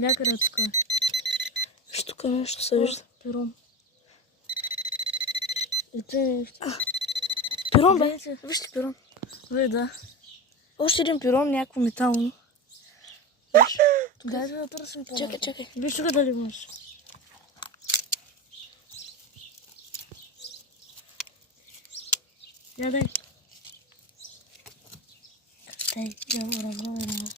Някъде тук. Виж тук нещо се вижда. Пирон. И те... Пирон, бе. Вижте пирон. Бе, да. Още един пирон, някакво метално. Дайте да търсим по-малко. Чакай. Виж тук дали можеш. Я дай. Дай, я разговарям.